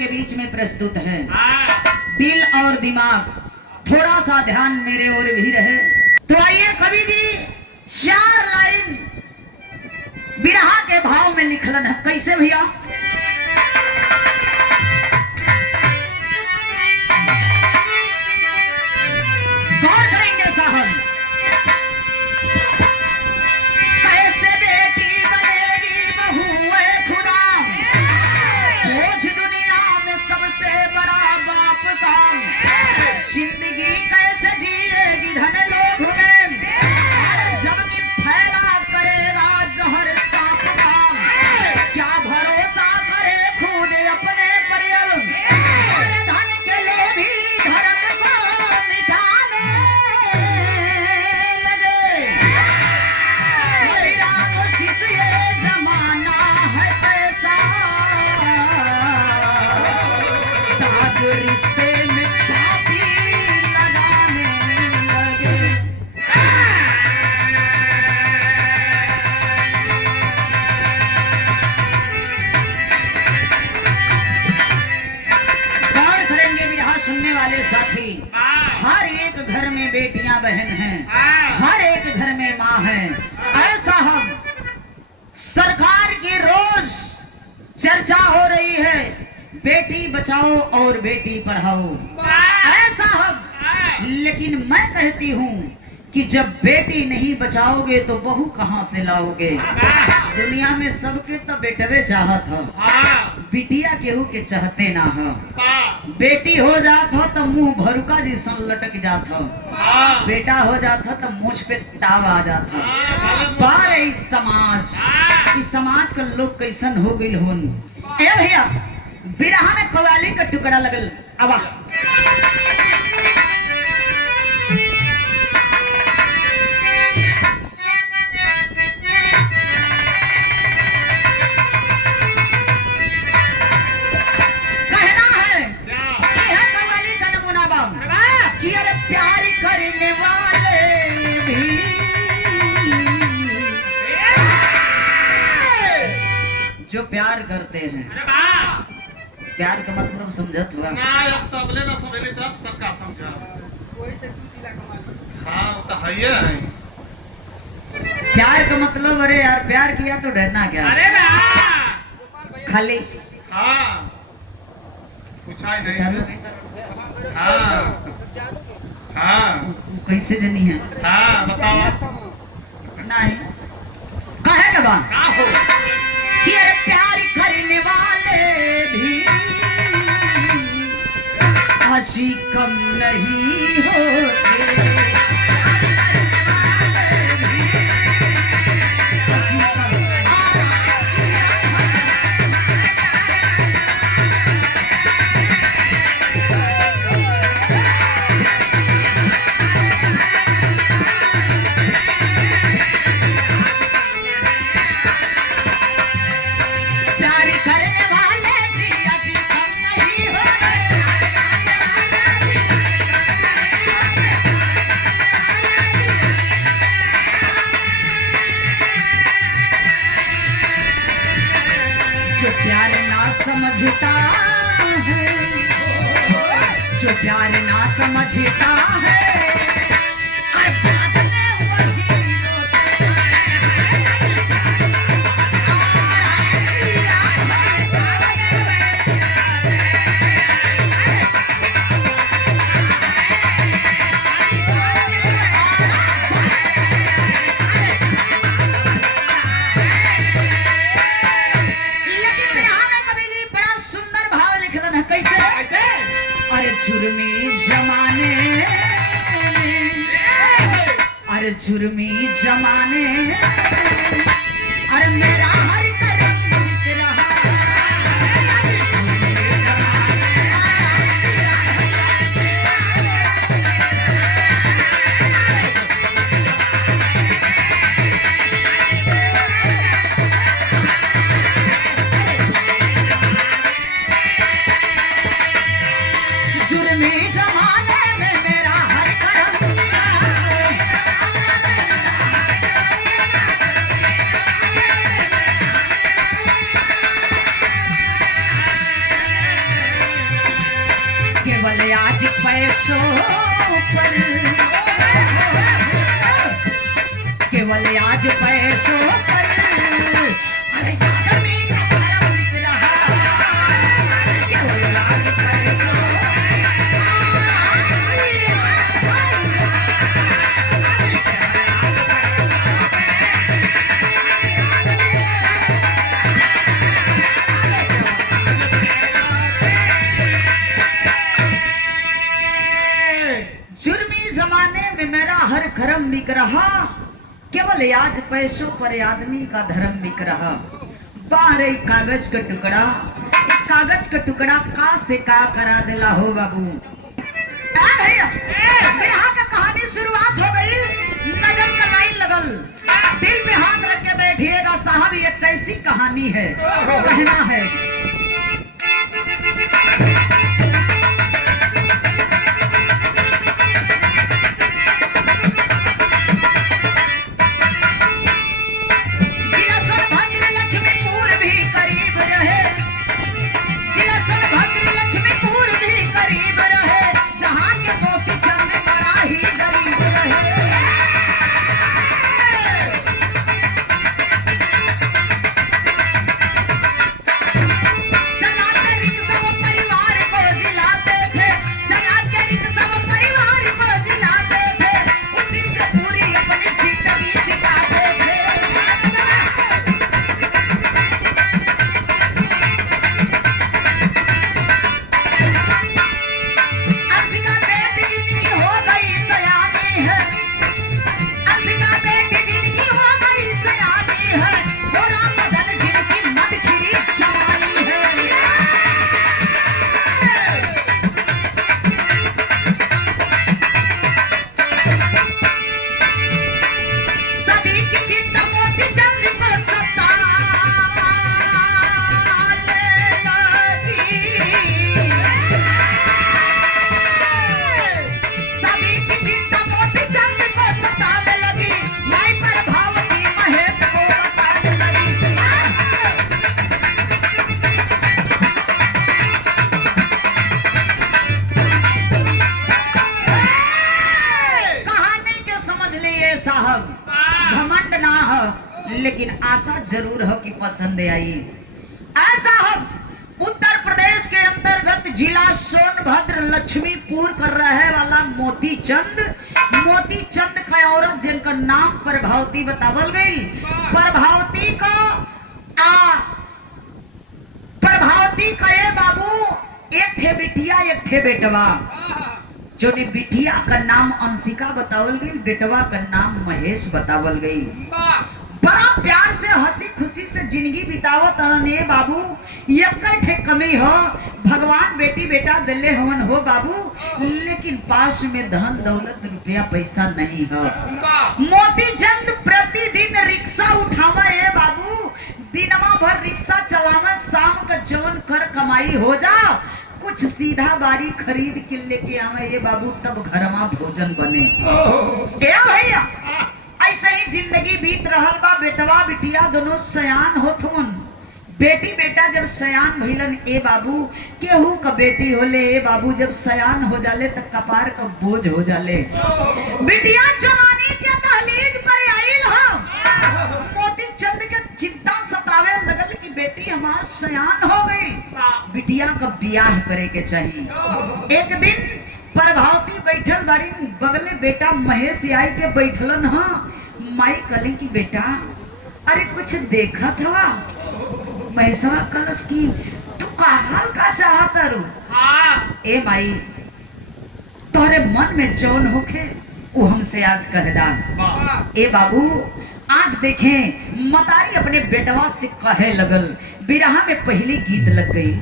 के बीच में प्रस्तुत है। दिल और दिमाग थोड़ा सा ध्यान मेरे ओर भी रहे। तो आइए कवि जी 4 लाइन बिरहा के भाव में लिखलन है। कैसे भैया? गौर करेंगे साहब। कैसे बेटी बनेगी बहू है खुदा, बोझ दुनिया में सबसे बड़ा बाप का, जिंदगी कैसे जिएगी धन लोभ में, जबकि फैला करेगा जहर सांप का, क्या भरोसा करे खुद अपने परियल, और धन के लोभी धर्म को मिटाने लगे। हरि राम शिष्य ये जमाना है पैसा, दाग रिश्ते में पापी लगाने लगे। गौर करेंगे बिरहा सुनने वाले साथी। हर एक घर में बेटियां बहन हैं, हर एक घर में माँ है। ऐसा हम सरकार की रोज चर्चा हो रही है, बेटी बचाओ और बेटी पढ़ाओ। ऐसा हम, लेकिन मैं कहती हूँ कि जब बेटी नहीं बचाओगे तो बहू कहाँ से लाओगे? दुनिया में सबके तो बेटवे चाहत हो, बिटिया केहू के चाहते ना हो। बेटी हो जात हो तो मुंह भरुका जैसन लटक जात हो, बेटा हो जात हो तो मुझ पे ताव आ जात हो। बार इस समाज का लोग कैसन हो गइल होन। ए भैया बिरहा में कव्वाली का टुकड़ा लगल। अब कहना है कि है कव्वाली का नमूना बाम कि अरे प्यार करने वाले भी जो प्यार करते हैं, प्यार का मतलब समझत हुआ? प्यार का मतलब, अरे यार प्यार किया तो डरना क्या? खाली चलो कैसे जनी है? नहीं कहे के बा कि अरे प्यार करने वाले भी हंसी कम नहीं होते। समझता है, जो प्यार ना समझता है, अरे बाद में वही रोते जुर्मी जमाने में, अरे जुर्मी जमाने, अरे मेरा हर करम बिक रहा। जुर्मी जमाने में मेरा हर करम बिक रहा। केवल आज पैसों पर, अरे आदमी का धर्म बिक रहा, केवल आज पैसों मेरा हर कर्म बिक रहा, केवल आज पैसों पर आदमी का धर्म बिक रहा। बाहर एक कागज का टुकड़ा, एक कागज का टुकड़ा का से का करा देला हो बाबू। भैया बिरहा का कहानी शुरुआत हो गई, नजम का लाइन लगल, दिल पे हाथ रख के बैठिएगा साहब, ये कैसी कहानी है। कहना है घमंड ना हो, लेकिन आशा जरूर हो कि पसंद आई। ऐसा हो उत्तर प्रदेश के अंतर्गत जिला सोनभद्र लक्ष्मीपुर का रहे वाला मोती चंद का औरत जिनका नाम प्रभावती बतावल गई। प्रभावती का ये बाबू एक थे बिटिया एक थे बेटवा, जो ने बिटिया का नाम अंशिका बतावल गई, बेटवा का नाम महेश बतावल गई। बड़ा प्यार से हंसी खुशी से जिंदगी बितावत ने बाबू। एक कमी हो, भगवान बेटी बेटा दिले हवन हो बाबू, लेकिन पास में धन दौलत रुपया पैसा नहीं हो। मोती चंद प्रतिदिन रिक्शा उठावा है बाबू, दिनवा भर रिक्शा चलावा, शाम का जवन कर कमाई हो जा, कुछ सीधा बारी खरीद के लेके आवे ये बाबू, तब घर में भोजन बने। भैया ऐसे ही जिंदगी बीत रहल बा। बेटवा बिटिया दोनों सयान होथुन। बेटी बेटा जब सयान भइलन ए बाबू, केहू का बेटी होले ए बाबू जब सयान हो जाले तक कपार का बोझ हो जाले। बिटिया जवानी के दहलीज पर आइल हो, मोती चंद के चिंता सतावे लगल कि बेटी हमार सयान हो गई, बिटिया का ब्याह करे के चाहिए। एक दिन प्रभावती बैठल बड़ी, बगले बेटा महेश आई के बैठलन। हाँ माई कले की बेटा अरे कुछ देखा था महेशवा कलश की, तू काहल का चाहता रू? ए माई तोहरे मन में जौन होखे वो हमसे आज कहदा। ए बाबू आज देखें मतारी अपने बेटवा से कहे लगल, बिरहा में पहली गीत लग गई।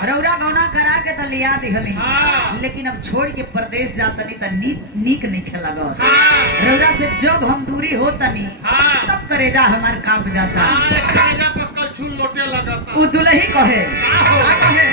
रौरा गौना करा के त लिया दिहली, लेकिन अब छोड़ के परदेश जातनी त नीक नहीं खेला गो। रौरा से जब हम दूरी होतनी तब करेजा हमार कांप जाता, करेजा पर कलछुल लोटे लगाता। वो दुल्ही कहे का कहे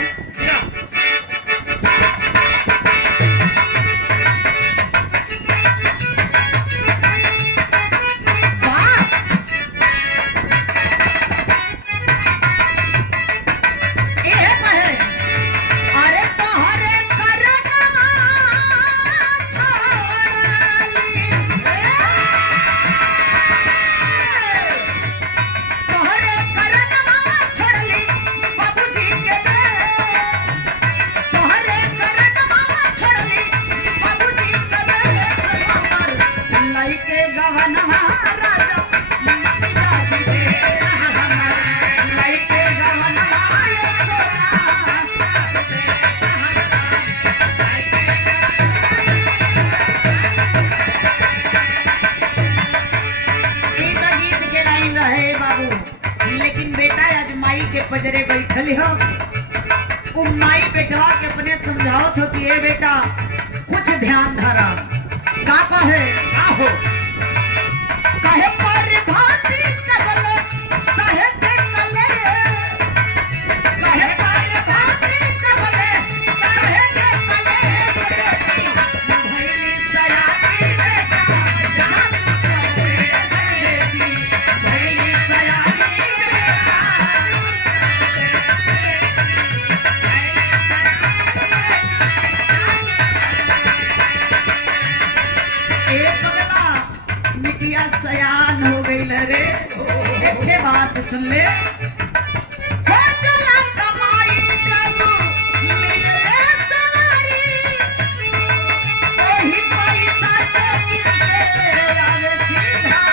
गवनवा राजा मटिया विदेश हमर लइके गवनवा ये सोना गीत के लाइन रहे बाबू, लेकिन बेटा आज माई के पजरे बैठल हो। वो माई बेटवा के अपने समझाओ थो कि ए बेटा कुछ ध्यान धरा। का कहे कहे पर भांति कबल सहे के कले, कहे पर भांति कबल सहे के कले भैली सयानी बेटा जान बेटी भैली सयानी बेटा। मिटिया सयान हो गई रे, एक बात सुन ले। हो चला कमाई जब मिले सवारी, वही पैसा से गिरते आवे सीधा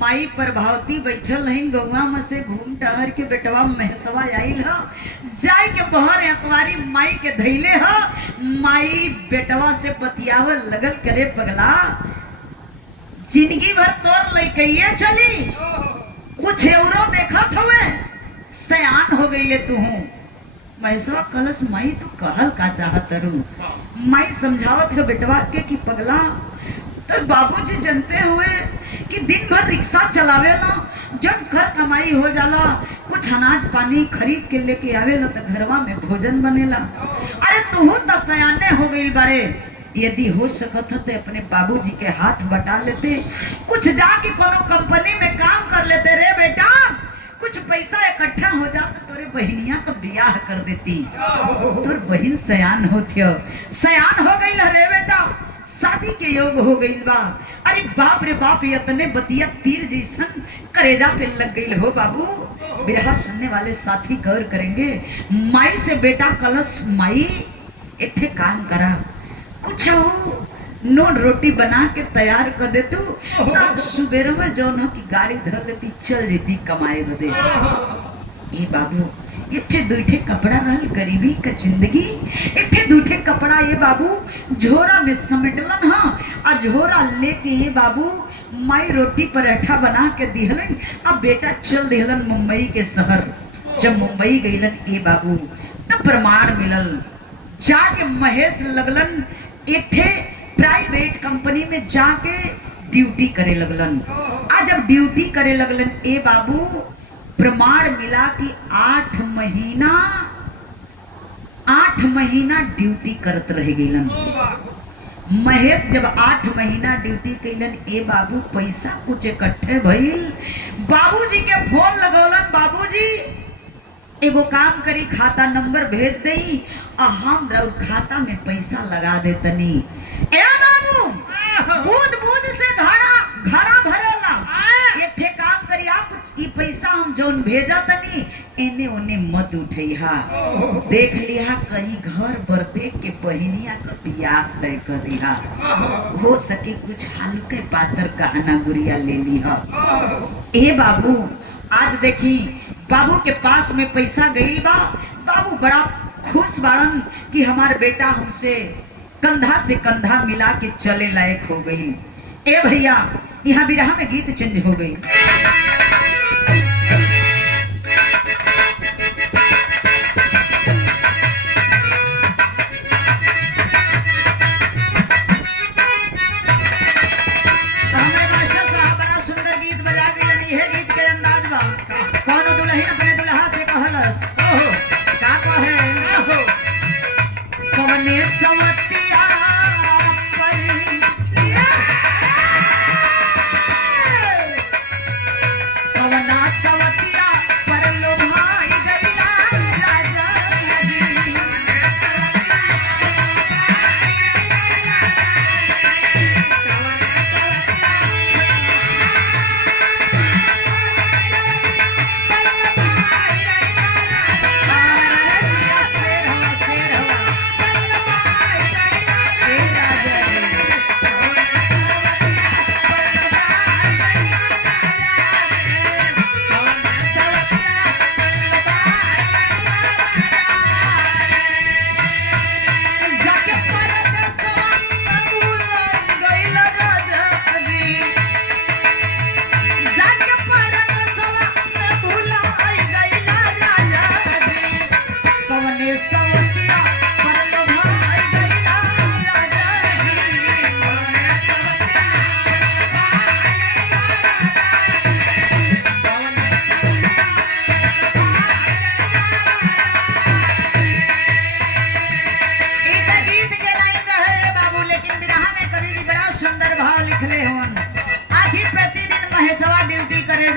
माई प्रभावती बैठल नहीं गौवा में से घूम टहर के बेटवा महसवा आइल हो, जाय के बहर अकवारी माई के धैले हो। माई बेटवा से बतियावर लगल करे पगला जिंदगी भर तोर लइकइये चली, कुछ औरो देखत हुए सयान हो गईले तू। महसवा कलश माई तू कहल का चाहत रू। माई समझावत है बेटवा के कि पगला तो बाबूजी जानते हुए कि दिन भर रिक्शा चलावेला, जब घर कमाई हो जाला कुछ अनाज पानी खरीद के लेके आवेला तो घरवा में भोजन बनेला। अरे तू तो सयाने हो गई बड़े, यदि हो सकत तो अपने बाबूजी के हाथ बटा लेते, कुछ जाके कोनो कंपनी में काम कर लेते रे बेटा, कुछ पैसा इकट्ठा हो जाता तोरे बहनिया का ब्याह कर देती। तोर बहन सयान होती, सयान हो गई रे बेटा, शादी के योग हो गई बा। अरे बाप रे बाप, इतने बतिया तीर जैसन करेजा पे लग गई हो बाबू। बिरहा सुनने वाले साथी गौर करेंगे। माई से बेटा कलश माई इथे काम करा, कुछ हो नोट रोटी बना के तैयार कर दे तू, तब सुबेर में जौन की गाड़ी धर लेती चल जेती कमाए बदे। ये बाबू इठे दूठे कपड़ा रहल गरीबी का जिंदगी, इठे दूठे कपड़ा ये बाबू झोरा में समेटलन हा, और झोरा लेके ये बाबू माई रोटी पराठा बना के दिहलन। अब बेटा चल दिहलन मुंबई के शहर। जब मुंबई गईलन ये बाबू तब प्रमाण मिलल, जाके महेश लगलन इठे प्राइवेट कंपनी में जाके ड्यूटी करे लगलन। आज जब ड्यूटी करे लगलन ए बाबू प्रमाण मिला कि 8 महीना ड्यूटी करत रह गईलन। महेश जब 8 महीना ड्यूटी कैलन ए बाबू पैसा कुछ इकट्ठे भइल। बाबूजी के फोन लगौलन, बाबूजी एगो काम करी खाता नंबर भेज दई और हम रउ खाता में पैसा लगा देतनी। ए बाबू बूंद बूंद से घड़ा भरेला, एक ठे काम करी आप ई पैसा हम जौन भेजा तनी एने ओने मत उठैहा, देख लिहा कहीं घर बर देख के बहनिया का बियाह तय कर दिहा, हो सके कुछ हल्के पातर कहना गुड़िया ले लिहा। ए बाबू आज देखी बाबू के पास में पैसा गई बा, बाबू बड़ा खुश बाड़न कि हमार बेटा हमसे कंधा से कंधा मिला के चले लायक हो गई। ए भैया यहाँ बिरहा में गीत चेंज हो गई। हमारे मास्टर साहब बड़ा सुंदर गीत बजा गई, है गीत के अंदाज बा।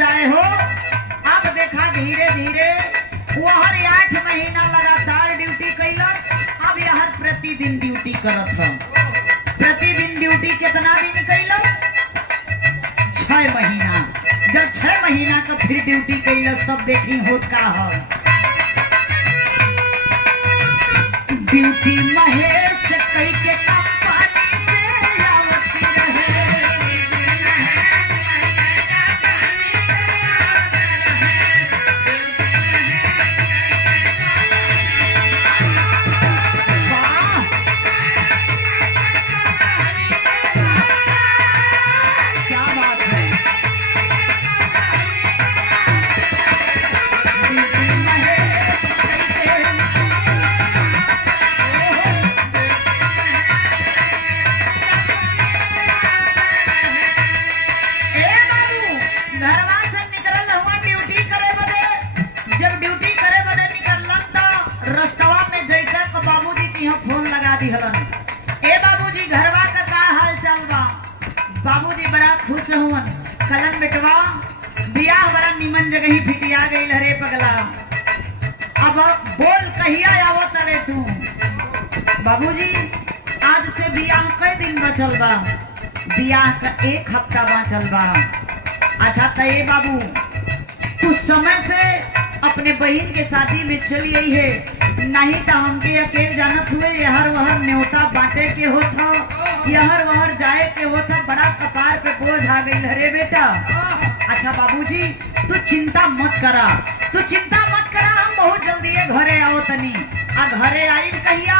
जाए हो। अब देखा धीरे धीरे वहर 8 महीना लगातार ड्यूटी कैलस। अब यहर प्रतिदिन ड्यूटी करत ह। प्रतिदिन ड्यूटी कितना दिन कैलस? 6 महीना। जब 6 महीना का फिर ड्यूटी कैलस तब देखी होत का ह। ड्यूटी महेश कई के कंपनी से आवती रहे। वाह! क्या बात है। ड्यूटी महेश कई के फोन लगा दी हलन। ए बाबूजी घरवा का हाल चाल बा? बाबूजी बड़ा खुश हुवन। कलन बेटवा बियाह बड़ा निमन जगह ही फिटिया गई हरे पगला। अब बोल कहिया आवत रे तू? बाबूजी आज से बियाह कई दिन बचल बा? बियाह का 1 हफ्ता बचल बा। अच्छा त ए बाबू तू समय से अपने बहन के शादी में चली आई है, नहीं तो हमके अकेले जानत हुए यहर वहर न्योता बांटे के होत हो, यहर वहर जाए के होत हो। बड़ा कपार पे बोझ आ गई हरे बेटा। अच्छा बाबूजी तू चिंता मत करा, तू चिंता मत करा। हम बहुत जल्दी घरे आओ तनी। आ घरे आई कहिया?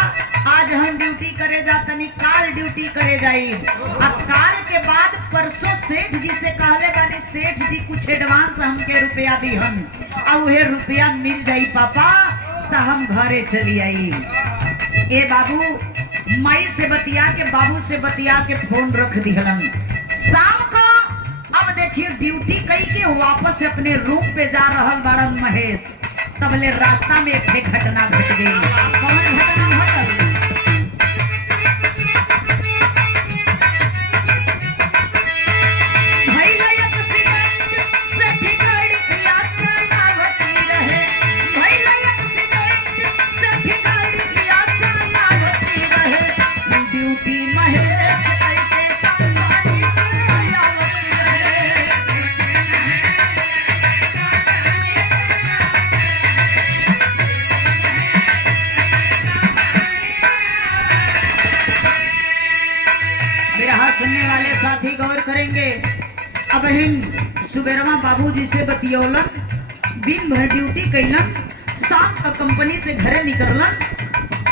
आज हम ड्यूटी करे जा तनी, काल ड्यूटी करे जाई। अब काल के बाद परसों सेठ जी से कहले बानी, सेठ जी कुछ एडवांस हमके रुपया दीहन। और वह रुपया मिल जाई पापा तो हम घरे चली आई। ए बाबू माई से बतिया के बाबू से बतिया के फोन रख दिहलन। शाम को अब देखिए ड्यूटी कई के वापस अपने रूम पे जा रहल बाड़न महेश। तबले रास्ता में एक घटना घट गई। कौन घटना घटल? सुनने वाले साथी गौर करेंगे। अब हिन सुबेरवा बाबूजी से बतियौलन, दिन भर ड्यूटी कैलन, शाम का कंपनी से घरे निकललन,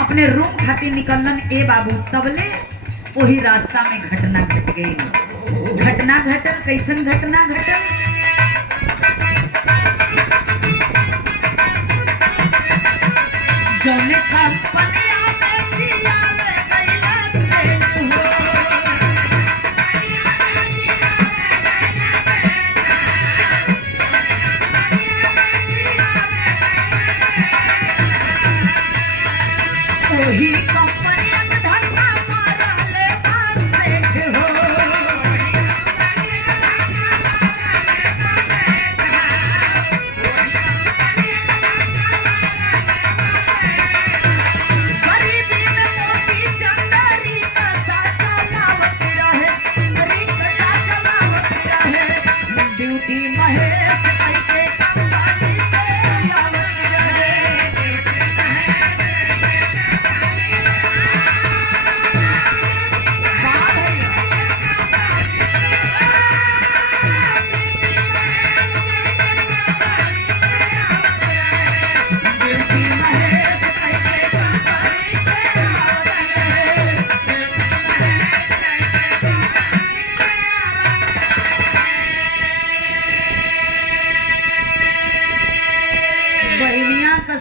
अपने रूम खातिर निकललन। ए बाबू तबले वही रास्ता में घटना घट गई। घटना घटल, कैसन घटना घटल? जौने कंपनिया में जियावे गइला ट्रेन हो। वही कंपनिया में धक्का मारले बा सेठ हो। गरीबी में मोती चंदरी का सा चलावत रहे, रिक्शा चलावत रहे। ड्यूटी महेश कई के कंपनी से आवत रहे।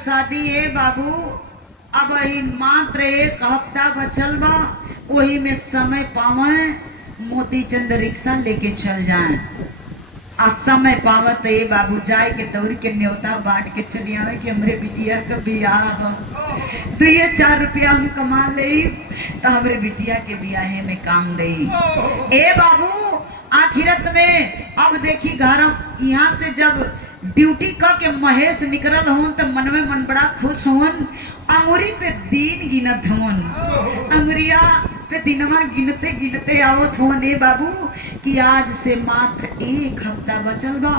शादी ए बाबू अब ही मात्र 1 हफ्ता बचल बा। वही में समय पावे मोती चंद रिक्शा लेके चल जाए। आ समय पावत ए बाबू जाए के दौड़ के न्योता बांट के चली आवे कि हमरे बिटिया का बियाह हो। तो ये 4 रुपया हम कमा ले तो हमरे बिटिया के बियाहे में काम दे। ए बाबू आखिरत में अब देखी घर यहाँ से जब ड्यूटी का के महेश निकलल होन तो मन में मन बड़ा खुश होन। अंगुरी पे दिन गिनत होन, अंगुरिया पे दिनमा गिनते गिनते आवत होन ए बाबू कि आज से मात्र 1 हफ्ता बचल बा,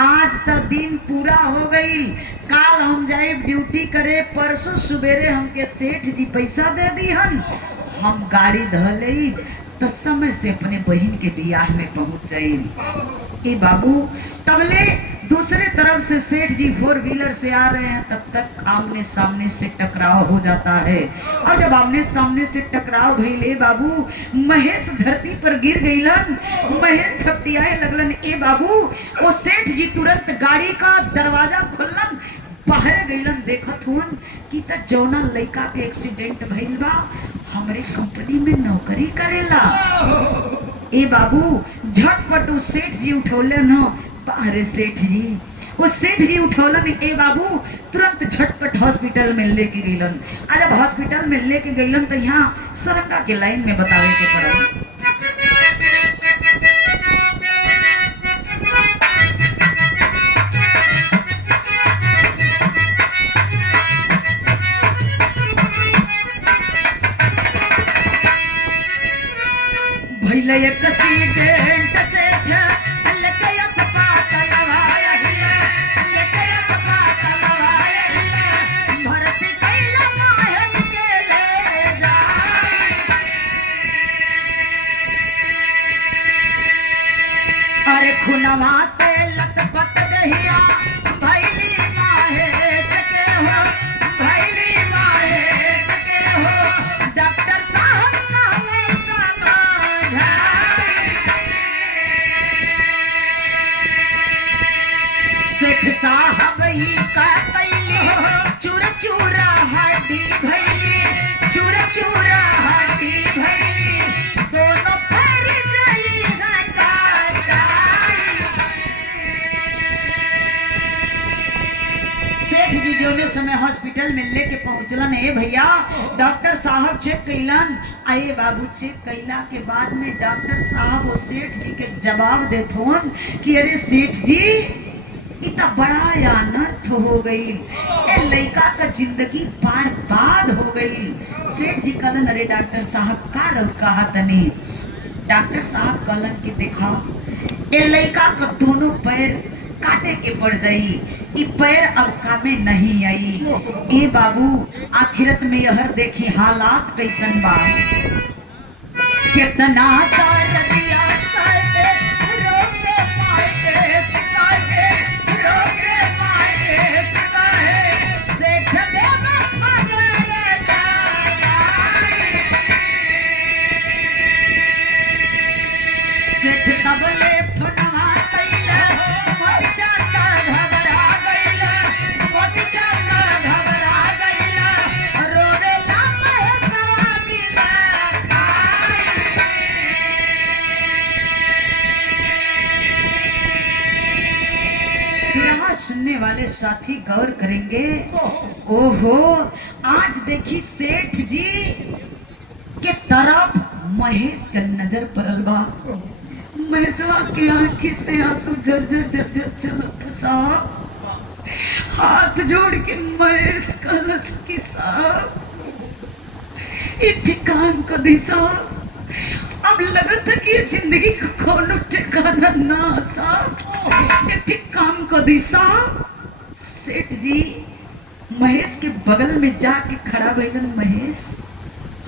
आज तो दिन पूरा हो गई, काल हम जाए ड्यूटी करे, परसों सवेरे हमके सेठ जी पैसा दे दीहन, हम गाड़ी धले तो समय से अपने बहन के बियाह में पहुंच जाए। ए बाबू तबले दूसरे तरफ से सेठ जी 4 व्हीलर से आ रहे हैं, तब तक आमने सामने से टकराव हो जाता है। और जब आमने सामने से टकराव भइले बाबू, महेश धरती पर गिर गईलन, महेश छपटियाए लगलन। ए बाबू वो सेठ जी तुरंत गाड़ी का दरवाजा खोलन, बाहर गईलन, देखत हुन कि त जौना लड़का के एक्सीडेंट भइल बा हमरे कंपनी में नौकरी करेला। ए बाबू झटपट उस सेठ जी उठौलन हो, बाहरे सेठ जी, वो सेठ जी उठौलन। ए बाबू तुरंत झटपट हॉस्पिटल में लेके गईलन। जब हॉस्पिटल में लेके गईलन तो यहाँ सरंगा के लाइन में बतावे के पड़ल। भइले एक्सीडेंट से लेके अस्पताल लवाया हिला, लेके अस्पताल लवाया हिला, भर्ती कइला महेश के ले जाए। अरे खुनवा से लथपथ दहिया भइली महेश के हो, भइली महेश के हो, डॉक्टर साहब कहले समझाई। सेठ साहब ही का कैली चूरा चूरा हड्डी भइली, चूरा चूरा हड्डी भइली, दोनों पैर जाई है काटाई। सेठ जी जोने समय हॉस्पिटल में लेके पहुंचलन, ए भैया डॉक्टर साहब चेक कैलन। आए बाबू चेक कैला के बाद में डॉक्टर साहब वो सेठ जी के जवाब देत होन कि अरे सेठ जी इतना बड़ा अनर्थ हो गई, ए लड़का का जिंदगी बर्बाद हो गई। सेठ जी कहलन अरे डॉक्टर साहब का कहा तनी। डॉक्टर साहब कहलन कि देखा ए लड़का का दोनों पैर काटे के पड़ जाई, ई पैर अब कामे नहीं आई। ए बाबू आखिरत में यहर देखी हालात कैसन बा, कितना दर्दिया सहे रोके पाए सकाहे, रोके पाए सकाहे, सेठ देव खबर जाए। सेठ तबले फनवा कैला मत जाता घबरा गईला, मत जाता घबरा गईला, रोवेला महेशवा मिला दुल्हा सुनने वाले साथी गौर करेंगे। ओहो आज देखी सेठ जी के तरफ महेश का नजर पड़ल बा, महेशवा की आंखी से आंसू झरझर झरझर चलत साहब, हाथ जोड़ के महेश कलश की साहब ये ठिकान को दी साहब, अब लगत है कि जिंदगी का कोनो ठिकाना ना साहब, ये ठिकान को दी साहब। सेठ जी महेश के बगल में जाके खड़ा भइलन, महेश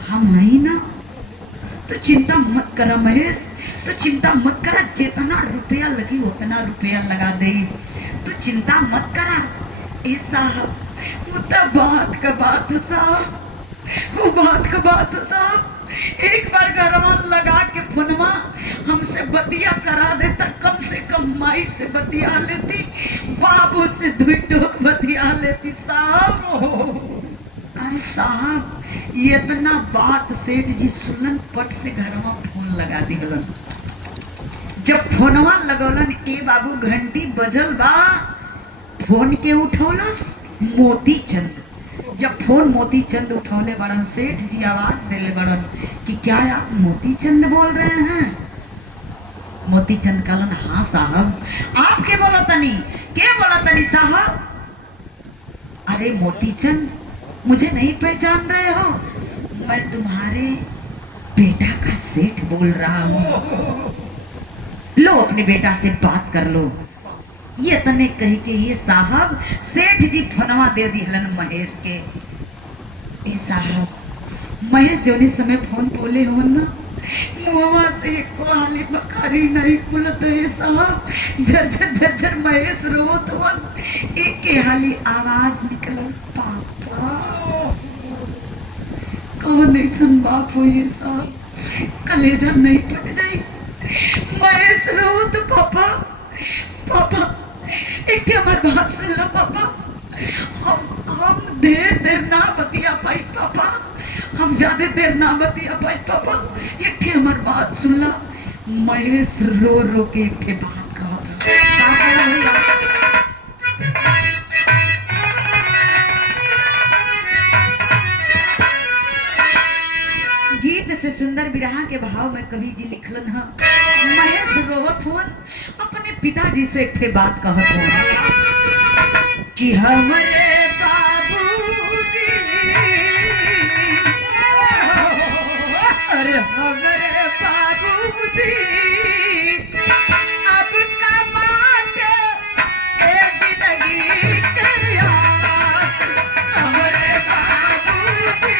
हम आई ना तो चिंता मत करा महेश, तो चिंता मत करा, जितना रुपया लगी उतना रुपया लगा दे, तो चिंता मत करा। ए साहब वो तो बात का बात है साहब, वो बात का बात है साहब, एक बार गरवा लगा के फोनवा हमसे बतिया करा देता, कम से कम माई से बतिया लेती, बाबू से 2 टोक बतिया लेती साहब। साहब ये इतना बात सेठ जी सुनन, पट से घरवा फोन लगा दिलन। जब फोनवा लगौलन ए बाबू घंटी बजल बा, फोन के उठौलस मोती चंद। जब फोन मोती चंद उठौले बड़न, सेठ जी आवाज देले बड़न कि क्या आप मोती चंद बोल रहे हैं? मोतीचंद कहलन हाँ साहब। आप के बोला तनी? के बोला तनी साहब? अरे मोतीचंद, मुझे नहीं पहचान रहे हो? मैं तुम्हारे बेटा का सेठ बोल रहा हूँ। लो अपने बेटा से बात कर लो। ये तने कही के ये साहब सेठ जी फोनवा दे दिहलन महेश के। ए साहब महेश जोने समय फोन बोले हो ना, मुहवा से को हाली बकारी नहीं खुलत है साहब। झरझर झरझर महेश रोत वन, एक के हाली आवाज निकलल पापा। कौन ऐसन बात हुई साहब, कलेजा नहीं फट जाई। महेश रोत पापा पापा, एक हमार बात सुन लो पापा। हम देर ना बतिया पाई पापा, हम ज्यादा देर ना बतिया पाई पापा। एक ठे हमार बात सुन ला। महेश रो रो के एक ठे बात कहा था। गीत से सुंदर विरहा के भाव में कवि जी लिखलन है। महेश रोवत हुन अपने पिताजी से एक ठे बात कहत हुन कि हमरे बाबूजी, अरे हमरे बाबूजी अब का बात ए जिंदगी के आस। हमरे बाबूजी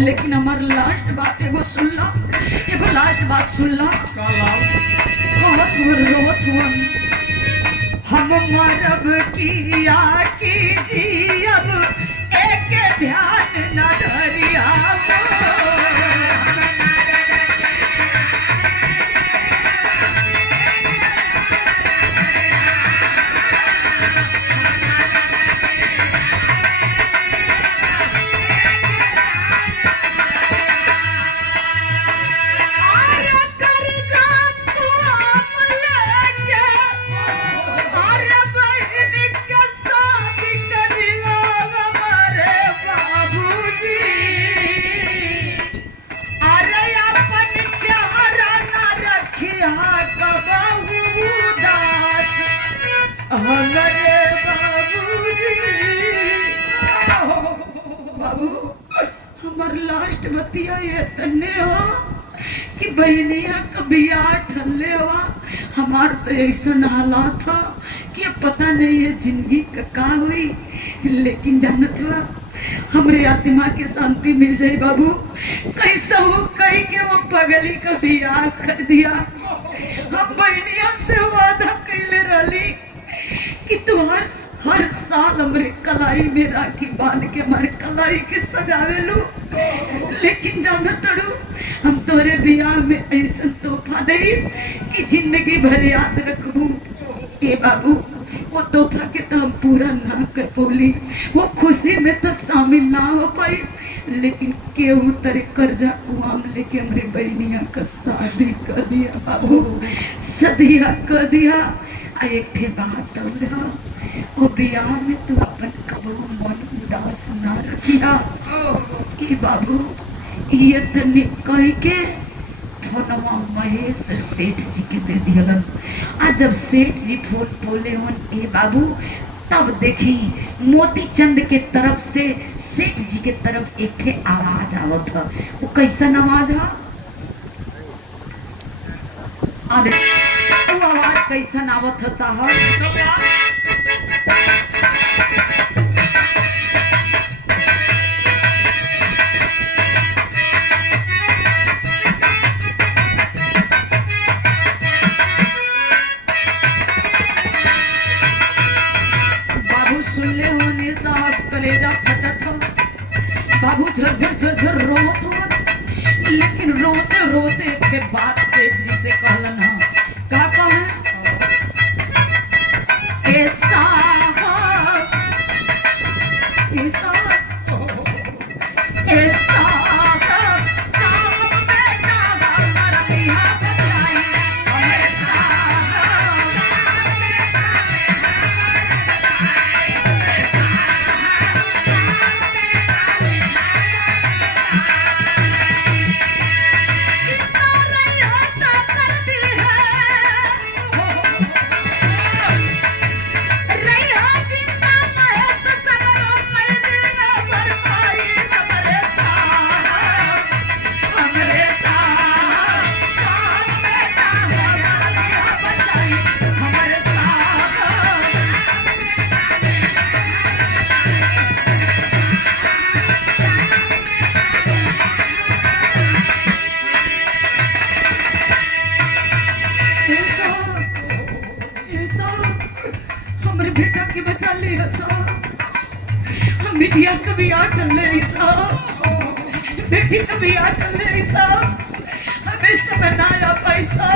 लेकिन हमार लास्ट बात एगो सुन ला, एगो लास्ट बात सुन ला। कहत हुन रोवत हुन हम मरब किया कीजी अब एक ध्यान न धरिया। लास्ट बतिया ये तन्ने हो कि बहनिया कभी ठल्ले हुआ। हमार तो ऐसा हालात था कि अब पता नहीं है जिंदगी का हुई, लेकिन जानत हुआ हमरे आत्मा के शांति मिल जाए बाबू। कैसा हो कहीं के वो पगली का बियाह कर दिया। हम बहनिया से वादा कैले रही कि तू हर साल हमरे कलाई में राखी बांध के हमारे कलाई के सजावे लो, लेकिन जाना तड़ो हम तोरे बियाह में ऐसा तोहफा दे कि जिंदगी भर याद रखबू। ए बाबू वो तोहफा के तो हम पूरा ना कर पोली, वो खुशी में तो शामिल ना हो पाई, लेकिन केहू तरे कर्जा कुआम लेके हमरे बहनिया का शादी कर दिया बाबू, सदिया कर दिया। आ एक ठे बात और वो बियाह में तू अपन कबो मन उदास ना रखिया। ई बाबू ये तने कह के फोनवा महेश सेठ जी के दे दिहलन। आ जब सेठ जी फोन बोले हन ए बाबू, तब देखी मोती चंद के तरफ से सेठ जी के तरफ एक ठे आवाज आवत था। वो कैसन आवाज है? वो आवाज कैसन आवत है साहब? सुनले होने साहब कलेजा फटत हो। बाबू झरझर झरझर रोत हो, लेकिन रोते रोते के बाद सेठ जी से कहलन हा का कहे ए साहब, ए साहब, ए साहब, साहब बेटा हमारा बियाह बचाई, ए साहब। बिटिया कभी आटल नहीं साहब, बेटी कभी आटल नहीं साहब, हमें समय ना आया पैसा,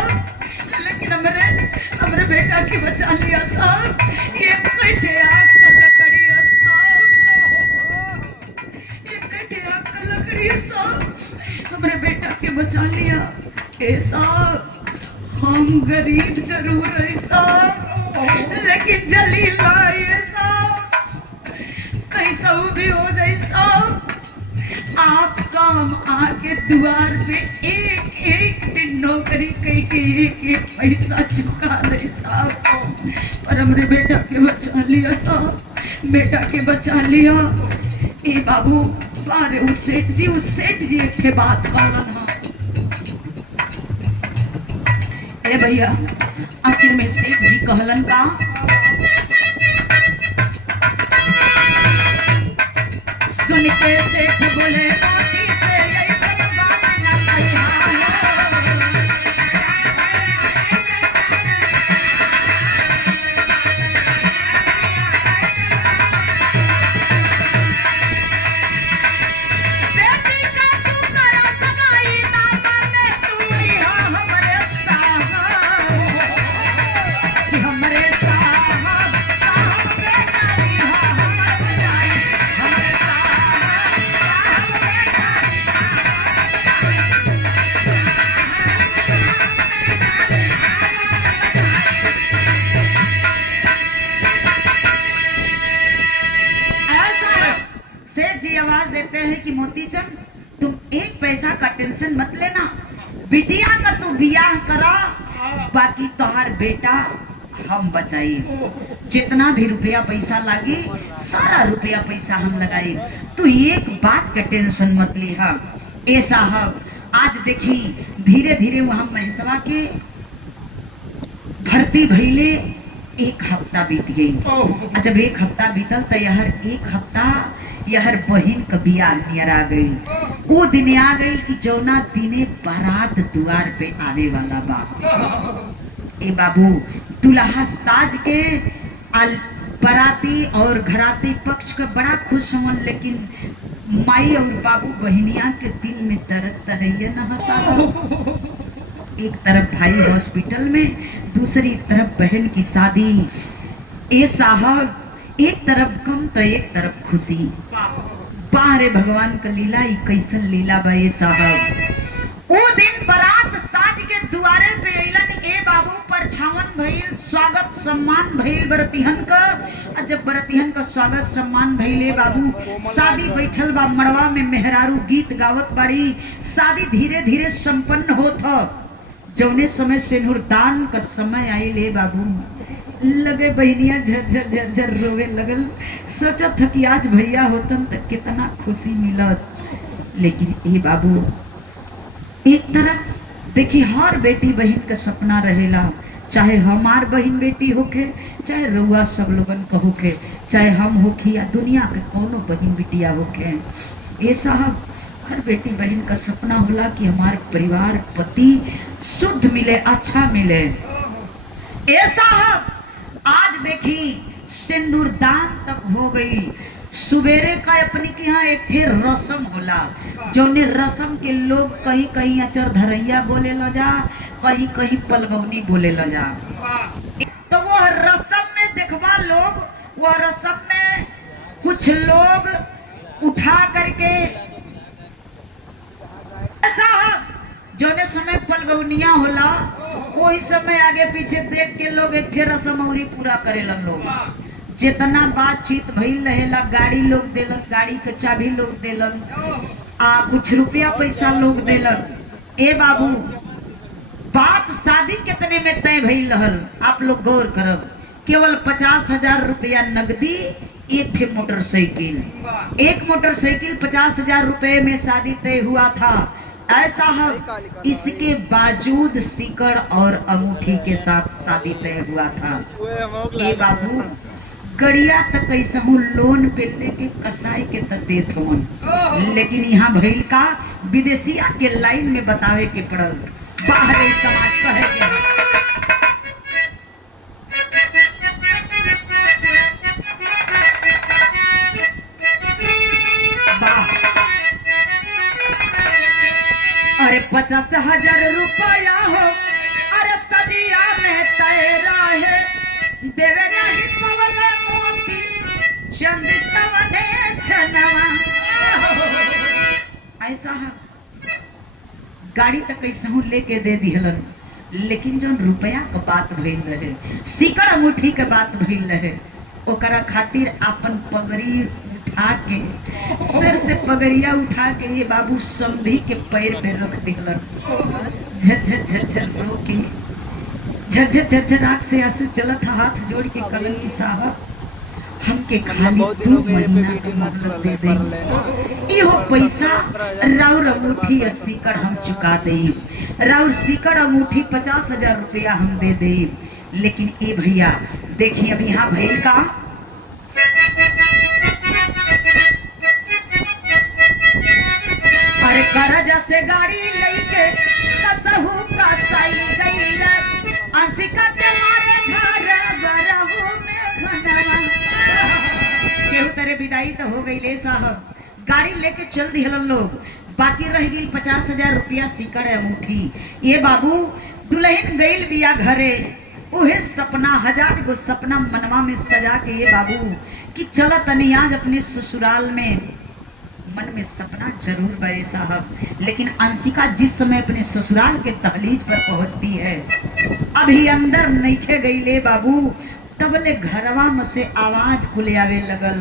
लेकिन हमरे बेटा की बचा लिया साहब। ये कटे आग का लकड़ी है साहब, ये कटे आग का लकड़ी है साहब, हमरे बेटा के बचा लिया। ए साहब हम गरीब जरूर है साहब, लेकिन जलील है साहब, कैसा भी हो जाए साहब। आप काम आके द्वार पे एक एक दिन नौकरी कई के एक पैसा चुका दे साहब, पर हमरे बेटा के बचा लिया साहब, बेटा के बचा लिया। ए बाबू बारे उस सेठ जी एक के बात कहलन हा। ए भैया आखिर में सेठ जी कहलन का सुन के सेठ बोले मोती से ऐसन बात न कहिया बेटी का तू करा सगाई ना माने तू यहाँ हमरे साहब कि हमरे साहब साहब बेटा यहाँ हमर बजाई हमरे आवाज देते हैं कि मोतीचंद तुम एक पैसा का टेंशन मत लेना, बिटिया का तू बियाह करा, बाकी तोहार बेटा हम बचाई, जितना भी रुपया पैसा लागी सारा रुपया पैसा हम लगाई, तू एक बात का टेंशन मत ली। हाँ ए साहब आज देखी धीरे धीरे वहां महेशवा के भर्ती भइले एक हफ्ता बीत गई। जब एक हफ्ता बीतल तो यहर एक हफ्ता यहर बहन का बियाह नियर आ गई। वो दिन आ गई कि जौना दिने बारात द्वार पे आवे वाला बा। ए बाबू दुल्हा साज के बाराती और घराती पक्ष का बड़ा खुश हुआ, लेकिन माई और बाबू बहनिया के दिल में दर्द तरैया न हंसा। एक तरफ भाई हॉस्पिटल में, दूसरी तरफ बहन की शादी। ए साहब एक तरफ गम तो एक तरफ खुशी। बाहरे भगवान का लीला ही कैसन लीला बा ये साहब। वो दिन बारात साज के दुआरे पे अइलन, ए बाबू पर छावन भइल, स्वागत सम्मान भइल बरतिहन का। जब बरतिहन का स्वागत सम्मान भइल, ए बाबू शादी बैठल बा मड़वा में, मेहरारू गीत गावत बाड़ी, शादी धीरे धीरे संपन्न होत। जौने समय सिंदूरदान का समय आइल, ए बाबू लगे बहनिया झरझर झरझर रोवे लगल। सोचत था कि आज भैया होतन तो कितना खुशी मिलत। लेकिन ए बाबू एक तरफ देखी हर बेटी बहन का सपना रहेला, चाहे हमार बहन बेटी होके, चाहे रउआ सब लोगन का होके, चाहे हम होखी या दुनिया के कोनो बहन बेटिया होके। ये साहब हर बेटी बहन का सपना होला कि हमारे परिवार पति शुद्ध मिले, अच्छा मिले। ये साहब आज देखी सिंदूरदान तक हो गई। सुबेरे का अपनी के यहाँ एक थे रसम होला, जौने रसम के लोग कहीं कहीं अचर धरैया बोले ल जा, कहीं कहीं पलगौनी बोले ल जा। तो वो रसम में देखवा लोग, वो रसम में कुछ लोग उठा करके ऐसा जौने समय पलगौनिया होला, वही समय आगे पीछे देख के लोग एक थे रसम औरी पूरा करेलन। लोग जितना बातचीत भइल रहेला, गाड़ी लोग देलन, गाड़ी के चाबी लोग देलन, कुछ रुपया पैसा लोग देलन। ए बाबू बात शादी कितने में तय भइल रहल, आप लोग गौर करब। केवल 50,000 रुपया नगदी, एक थे मोटरसाइकिल। एक मोटरसाइकिल 50,000 रुपए में शादी तय हुआ था। ऐसा है, इसके बावजूद सिकड़ और अंगूठी के साथ शादी तय हुआ था। ए बाबू गड़िया तक कैसा हूँ लोन पे लेके कसाई के तक देत हूँ। लेकिन यहाँ भइल का विदेशिया के लाइन में बतावे के पड़ल। बाहर समाज का है क्या? अरे 50,000 रुपया हो, अरे सदिया में तैरा है, देवे नहीं पवले मोती चंद तवने छनवा। ऐसा है, गाड़ी तक कैसे हूँ लेके दे दिहलन। लेकिन जो रुपया का बात भइल रहे, सिकड़ अंगूठी के बात भइल रहे, ओकरा खातिर अपन पगड़ी उठा के, सिर से पगड़िया उठा के ये बाबू समधी के पैर पे रख दिहलन। झरझर झरझर रो के, झरझर झरझर आंख से आंसू चलत, हाथ जोड़ के कलन की साहब हमके खाली 2 महीना का मोहलत दे दे। इहो पैसा राउर अंगूठी या सिकड़ हम चुका दे, राउर सिकड़ अंगूठी 50,000 रुपया हम दे दे। लेकिन ए भैया देखिए अब यहाँ भइल का, अरे करजा से गाड़ी लेके कसहू कसाई गईला, अंशिका के मारे घर बरहू में घनवा। केहू तेरे विदाई तो हो गई ले साहब, गाड़ी लेके चल दिहलन लोग, बाकी रह गई 50,000 रुपया सिकड़ अंगूठी। ये बाबू दुल्हन गईल बिया घरे, उहे सपना 1000 गो सपना मनवा में सजा के ये बाबू कि चला तनी आज अपने ससुराल में। मन में सपना जरूर बे साहब, लेकिन अंशिका जिस समय अपने ससुराल के दहलीज पर पहुंचती है, अभी अंदर नइखे गईले बाबू, तबले घरवा में से आवाज खुले आवे लगल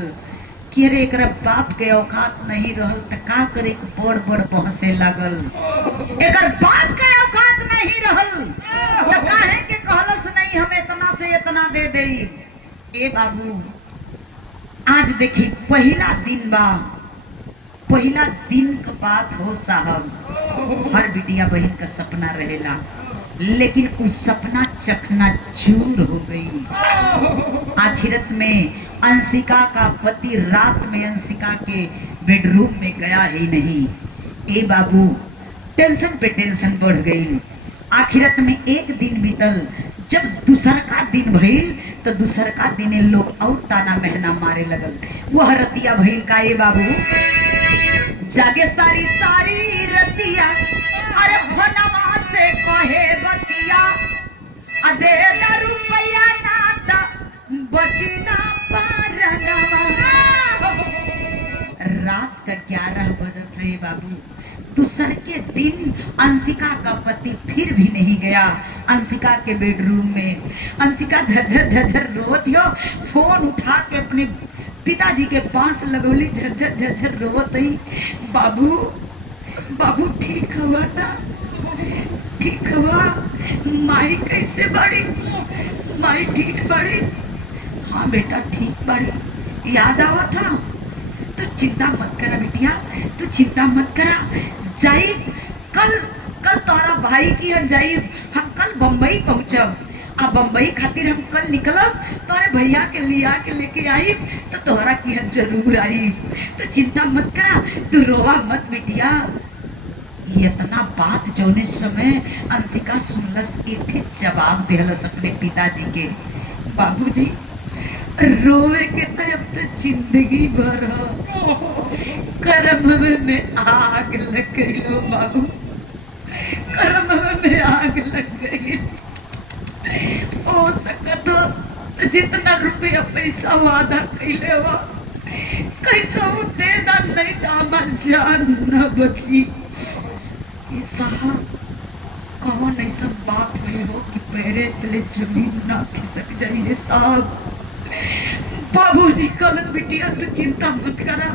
कि अरे एकरा बाप के औकात नहीं रहल त का करे, बड़ बड़ पहुंचे लगल। एकर बाप के औकात नहीं रहल त काहे के कहलस नहीं हम इतना से इतना दे देई। ए बाबू आज देखी पहला दिन बा, पहला दिन का बात हो साहब, हर बिटिया बहन का सपना रहेला, लेकिन उस सपना चकना चूर हो गई। आखिरत में अंशिका का पति रात में अंशिका के बेडरूम में गया ही नहीं। ए बाबू टेंशन पे टेंशन बढ़ गई। आखिरत में एक दिन बीतल, जब दूसर का दिन भइल तो दूसर का दिन लोग और ताना महना मारे लगल। वह रतिया भइल का ए बाबू, जागे सारी सारी रतिया, अरे भनवा से कहे बतिया, अदे रुपया नाता बचना पारनवा। रात का गए बाबू। दूसर के दिन अंशिका का पति फिर भी नहीं गया अंशिका के बेडरूम में। अंशिका झरझर झरझर रोत हो, फोन उठा के अपने पिताजी के पास लगोली, झरझर झरझर रोत ही, बाबू बाबू ठीक हुआ ना, ठीक हुआ, माई कैसे बड़ी, माई ठीक बड़ी, हाँ बेटा ठीक बड़ी, याद आवा था, तो चिंता मत करा बिटिया, तू चिंता मत करा, जाई कल कल तोरा भाई की हम जाई, हम कल बम्बई पहुंचब, अब बम्बई खातिर हम कल निकलब, तोरे भैया के लिया के लेके आई तो तोहरा की हम जरूर आई, तो चिंता मत करा, तू रोवा मत बिटिया। ये इतना बात जोने समय अंशिका सुनलस, एक जवाब देहलस अपने पिताजी के, बाबूजी रोवे के तो अब तो जिंदगी भर कर्म में आग लग गई हो बाबू, कर्म में आग लग गई, हो सकत हो तो जितना रुपया पैसा वादा कैले हो कैसा हो दे दा, नहीं तो हमार जान न बची। ये साहब कौन ऐसा बात हुई हो कि पैरे तले जमीन ना खिसक जाइए साहब। बाबूजी कलन बिटिया तू चिंता मत करा,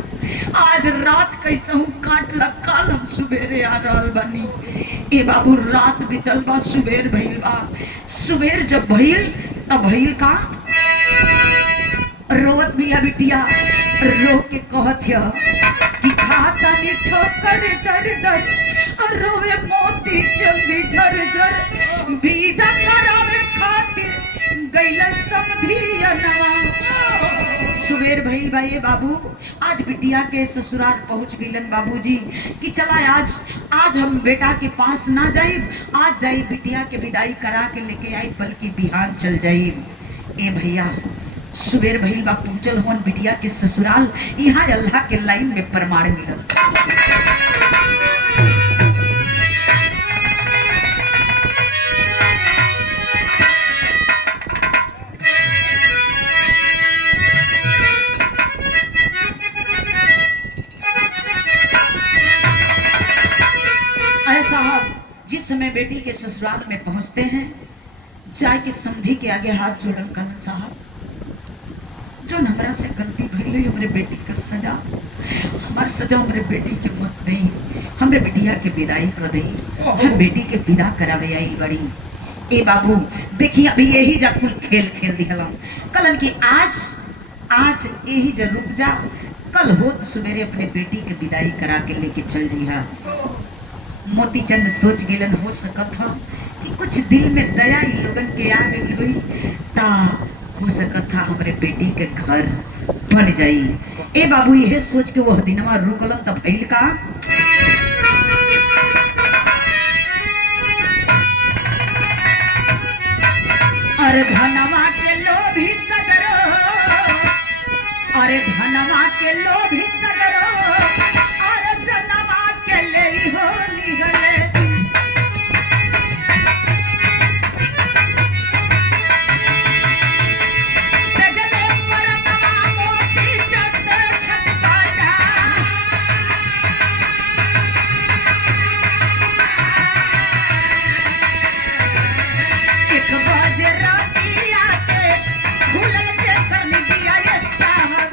आज रात कैसा हूँ काट ला, कल हम सुबेरे आ रहल बानी। ए बाबू रात बीतल बा, सुबेर भइल बा, सुबेर जब भइल तब भइल का, रोवत बिया बिटिया, रो के कहत ह कि खाता नी ठोकर दर दर, और रोवे मोती जल्दी झर झर, विदा करावे खातिर गइल समधियनवा। सुबेर भइल बा ये बाबू, आज बिटिया के ससुराल पहुंच गइलन बाबूजी कि चला आज हम बेटा के पास ना जाइब, आज जाई बिटिया के विदाई करा के लेके आई, बल्कि बिहान चल जाइब। ए भैया सुबेर भइल बा, पहुंचल होन बिटिया के ससुराल, यहाँ अल्लाह के लाइन में प्रमाण मिलल। जिस समय बेटी के ससुराल में पहुंचते हैं, जाके समधी के आगे हाथ जोड़ल कहलन, साहब जो हमरा से गलती भइल, हमरे बेटी का सजा, हमार सजा हमरे बेटी के मत नहीं, हमरे बेटिया के विदाई कर दी, हम बेटी के विदा करावे आई बड़ी। ए बाबू देखिए अभी यही जा कुल खेल खेल दिहलन, कलन की आज यही जा रुक जा, कल होत सवेरे अपने बेटी के विदाई करा के लेके चल जिहा। मोतीचंद सोच गेलन, हो सकत था कि कुछ दिल में दया इन लोगन के आ गई हुई, ता हो सकत था हमारे बेटी के घर बन जाई। ए बाबू यह सोच के वो दिनवा रुकलन, तब भइल का, अरे धनवा के लोभी सगरो, अरे धनवा के लोभी सगरो, अरे जनवा के ले हो निगले, तेजले परतवा मोती चंद छटपटा, एक बजे रातिया के खुलल जे कर दिया ये साहब,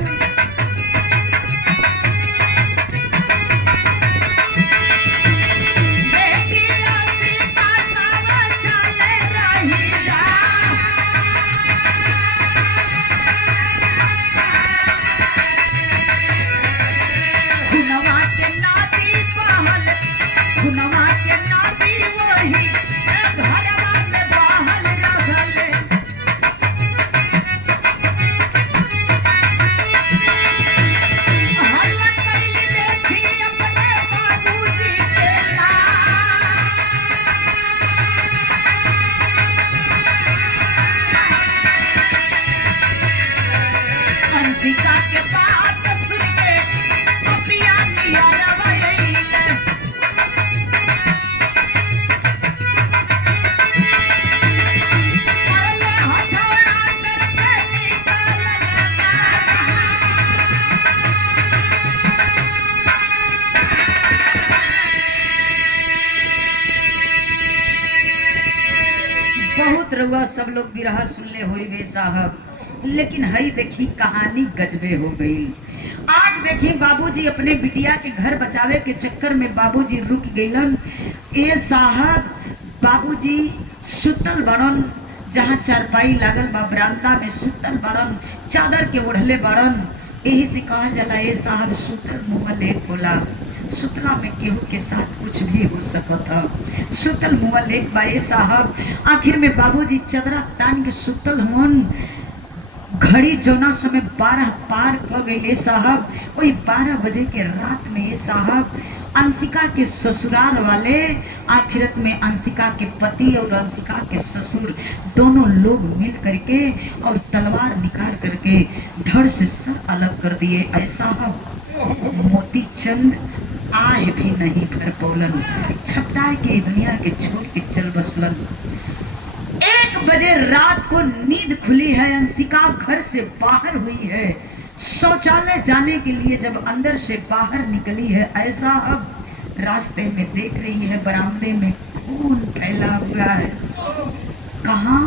रउआ सब लोग बिरहा सुनले होई बे साहब, लेकिन हई देखी कहानी गजबे हो गई। आज देखी बाबूजी अपने बिटिया के घर बचावे के चक्कर में बाबूजी रुक गईलन। ए साहब बाबूजी सुतल बड़न, जहाँ चारपाई लागल बा बरामदा में सुतल बड़न, चादर के ओढ़ले बड़न। यही से कहा जाला ए साहब सुतल मुँह लेक होला, सुतला में केहू के साथ कुछ भी हो सकता। सुतल मुँह लेक बा ए साहब। आखिर में बाबूजी चदरा तान के सुतल हुन। घड़ी जौना समय 12 पार कर गई साहब। वही 12 बजे के रात में ये साहब अंशिका के ससुराल वाले, आखिरत में अंशिका के पति और अंशिका के ससुर दोनों लोग मिल करके और तलवार निकाल करके धड़ से सर अलग कर दिए। ऐसा मोती चंद आए भी नहीं भर पौलन, छपटा के दुनिया के छोड़ के चल बसलन। 1 बजे रात को नींद खुली है, अंशिका घर से बाहर हुई है। शौचालय जाने के लिए जब अंदर से बाहर निकली है, ऐसा अब रास्ते में देख रही है बरामदे में खून फैला हुआ है। कहाँ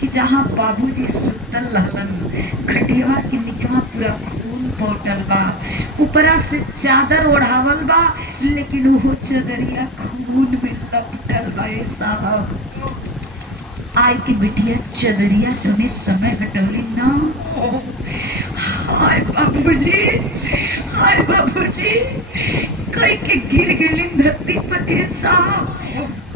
कि जहाँ बाबूजी सुतल रहलन, खटिया के नीचवा पूरा खून पोटल बा, ऊपरा से चादर ओढ़ावल बा, लेकिन वो चदरिया खून में लपटल बा। साहब आई की बिटिया चदरिया जोने समय हटौली ना। हाय बाबूजी, हाय बाबूजी, कई के गिर गई धरती पर के साहब।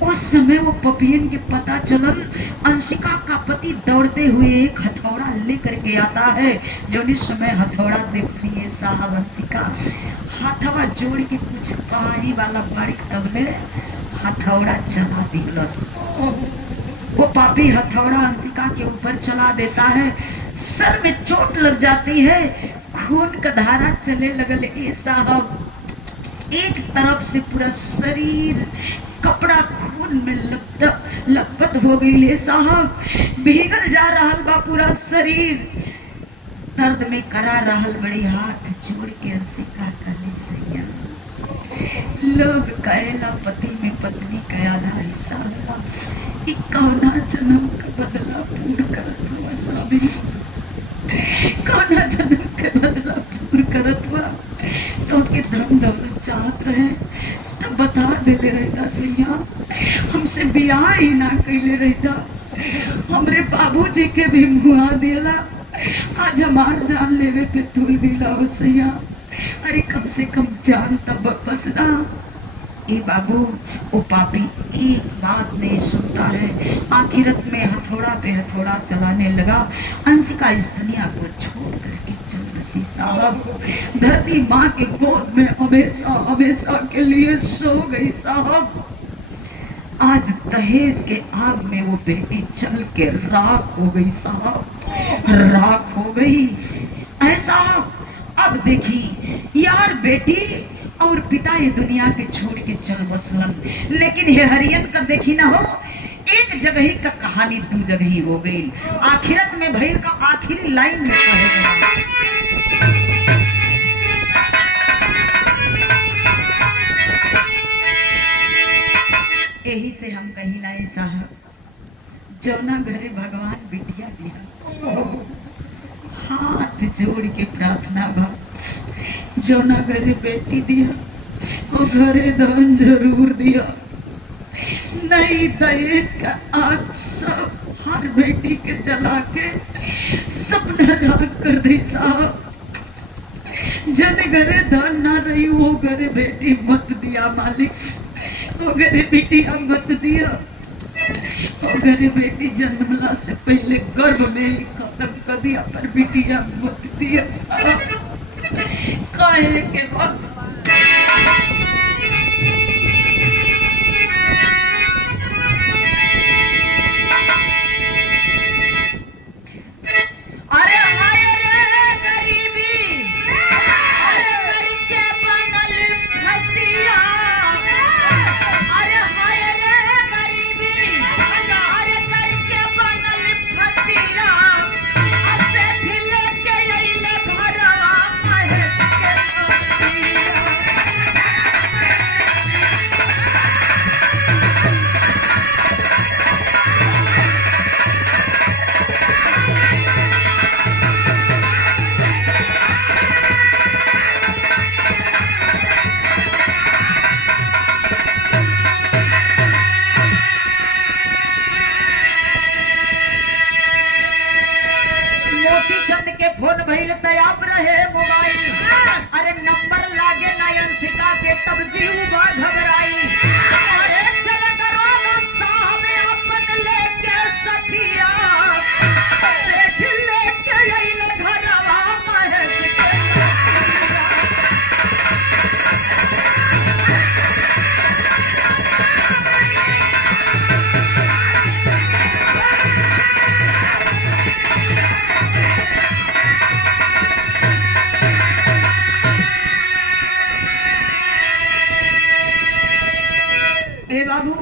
उस समय वो पपियन के पता चलल। अंशिका का पति दौड़ते हुए एक हथौड़ा लेकर के आता है। जोने समय हथौड़ा देख लिए साहब, अंशिका हाथवा जोड़ के कुछ पानी वाला बड़ी तबले हथौड़ा चला दिलस। वो पापी हथौड़ा अंशिका के ऊपर चला देता है, सर में चोट लग जाती है, खून का धारा चले लगल। ए साहब एक तरफ से पूरा शरीर कपड़ा खून में लपत हो गई ले साहब, भीगल जा रहा बा पूरा शरीर, दर्द में करा रहल। बड़ी हाथ जोड़ के अंशिका कहली सैया, लोग कहेला पति में पत्नी का आधा हिस्सा होला, ई कौना जन्म का बदला पूर करत हुआ स्वामी, कौना जन्म के बदला पूर करत हुआ। तो के धन दौलत चाहत रहे तब बता देले रहता सैया, हमसे बियाह ही ना कैले रहता, हमरे बाबूजी के भी मुआ देला, आज हमार जान लेवे पे तुल गईला हो सैया। अरे कम से कम जान तब बसना। ए बाबू वो पापी एक बात नहीं सुनता है, आखिरत में हथौड़ा पे हथौड़ा चलाने लगा। अंशिका इस दुनिया को छोड़ करके चल बसी साहब, धरती माँ के गोद में हमेशा हमेशा के लिए सो गई साहब। आज दहेज के आग में वो बेटी चल के राख हो गई साहब, राख हो गई। ऐसा अब देखी यार, बेटी और पिता ये दुनिया के छोड़ के चल बसलन, लेकिन ये हरियन का देखी ना हो, एक जगह ही का कहानी दू जगह ही हो गई। आखिरत में भैर का आखिरी लाइन में यही से हम कही लाई साहब, जौना घरे भगवान बिटिया दिया, हाथ जोड़ के प्रार्थना बा, जौना घरे बेटी दिया वो घरे धन जरूर दिया। नहीं दहेज का आग सब हर बेटी के जला के सपना राख कर दी साहब। जन घरे धन ना रही वो घरे बेटी मत दिया मालिक, वो घरे बेटिया मत दिया, वो घरे बेटी जन्मला से पहले गर्भ में ही खत्म कर दिया, पर बेटिया मत दिया साहब। काहे के वक्त मोती चंद के फोन भइल तैयार रहे मोबाइल, अरे नंबर लागे ना अंशिका के तब जीवा घबराई। अरे चल दरोगा साहब अपन लेके सखिया सेठ लेके आइल घरवा महेश के। ए बाबू,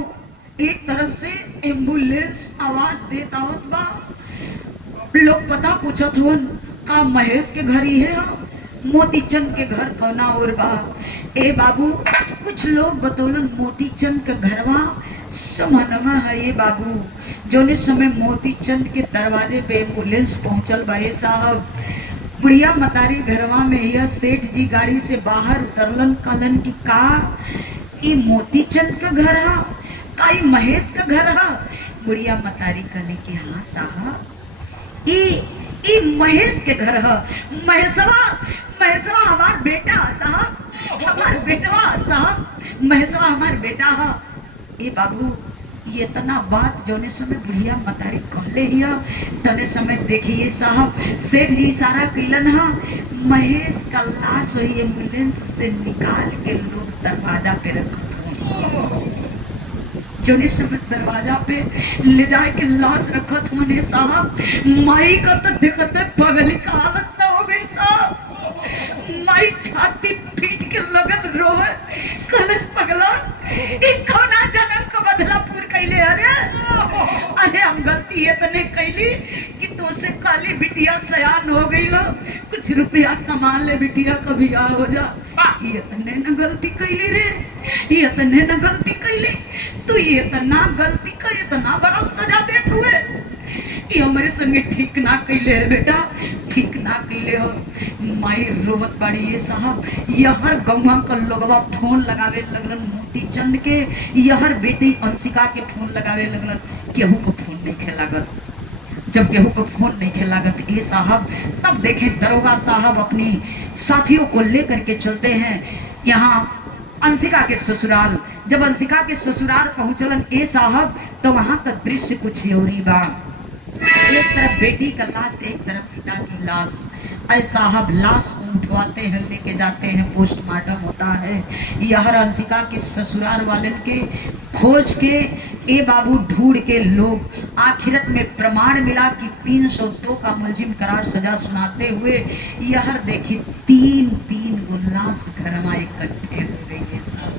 एक तरफ से एम्बुलेंस आवाज देता होत बा, लोग पता पूछत हुन का महेश के घर ही है, मोती चंद के घर कौना और बा। ए बाबू, कुछ लोग बतौलन मोती चंद के घरवा समनवा है। ये बाबू, जोने समय मोती चंद के दरवाजे पे एम्बुलेंस पहुंचल बा ए साहब, बुढ़िया मतारी घरवा में यह सेठ जी गाड़ी से बाहर उतरलन, कहलन की का ई मोती चंद का घर है, का ई महेश का घर है। बुढ़िया मतारी कहने की हाँ साहब, ई महेश के घर है। महेशवा हमार बेटा साहब, हमार बेटवा साहब, महेशवा हमार बेटा है। ए बाबू, ये तना बात जोने समय बुढ़िया मतारी कहले हिया तने समय देखिए साहब, सेठ जी सारा कैलन हा, महेश का लाश हुई एम्बुलेंस से निकाल के लोग दरवाजा पे रखत हो। जोने समय दरवाजा पे ले जाए के लाश रखत होने साहब, माई का तो देखते पगली का हालत ना हो गई साहब। माई छाती पीट के लगन रोवे, कलश पगला ई कौना जन्म का बदलापुर कैले। अरे हम गलती इतने कैली कि तो से काली बिटिया सयान हो गई लो, कुछ रुपया कमा ले बिटिया का बियाह हो जा। इतने न गलती कैली रे, इतने न गलती कैली, तो इतना गलती का इतना बड़ा सजा देत हुए। ये हमारे संगे ठीक ना कैले है बेटा, ठीक ना कैले हो। माई रोवत बाड़ी ये साहब, यहर गौवा का लोगवा फोन लगावे लगलन मोती चंद के, यहर बेटी अंशिका के फोन लगावे लगलन, केहू को फोन नहीं खेलागत। जब केहू को फोन नहीं खेलागत ये साहब, तब देखें दरोगा साहब अपनी साथियों को लेकर के चलते हैं यहाँ अंशिका के ससुराल। जब अंशिका के ससुराल पहुंचलन ए साहब, तो वहां का दृश्य कुछ योरी बा। एक तरफ बेटी का लाश, एक तरफ पिता की लाश। ऐ साहब, लाश को उठवाते हैं, लेके जाते हैं, पोस्टमार्टम होता है। यह अंशिका के ससुराल वाले के खोज के ए बाबू ढूंढ के लोग आखिरत में प्रमाण मिला कि 302 का मुलजिम करार सजा सुनाते हुए यह देखी 3 गो लाश घर में इकट्ठे हो गई है साहब।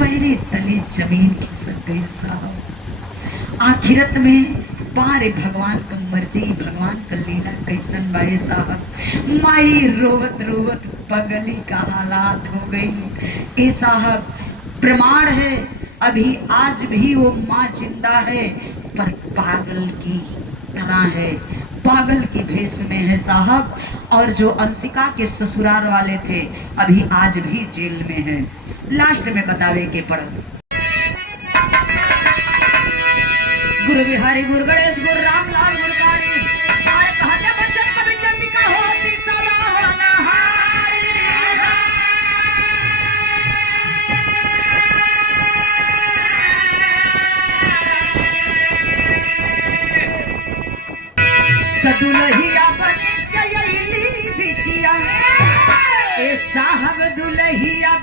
पैरे तले जमीन खिसक गई साहब। आखिरत में बारे भगवान का मर्जी, भगवान का लीला कैसन बाए साहब। माई रोवत रोवत पगली का हालात हो गई ए साहब। प्रमाण है अभी आज भी वो माँ जिंदा है, पर पागल की तरह है, पागल की भेष में है साहब। और जो अंशिका के ससुराल वाले थे अभी आज भी जेल में है। लास्ट में बतावे के पड़ गुरु बिहारी, गुरु गणेश, गुरु रामलाल गुरकारी। अरे कहते बच्चन कभी चंदिका होती सदा होनहारी। तो दुल्हिया बने के अइली बिटिया ए साहब, दुल्हिया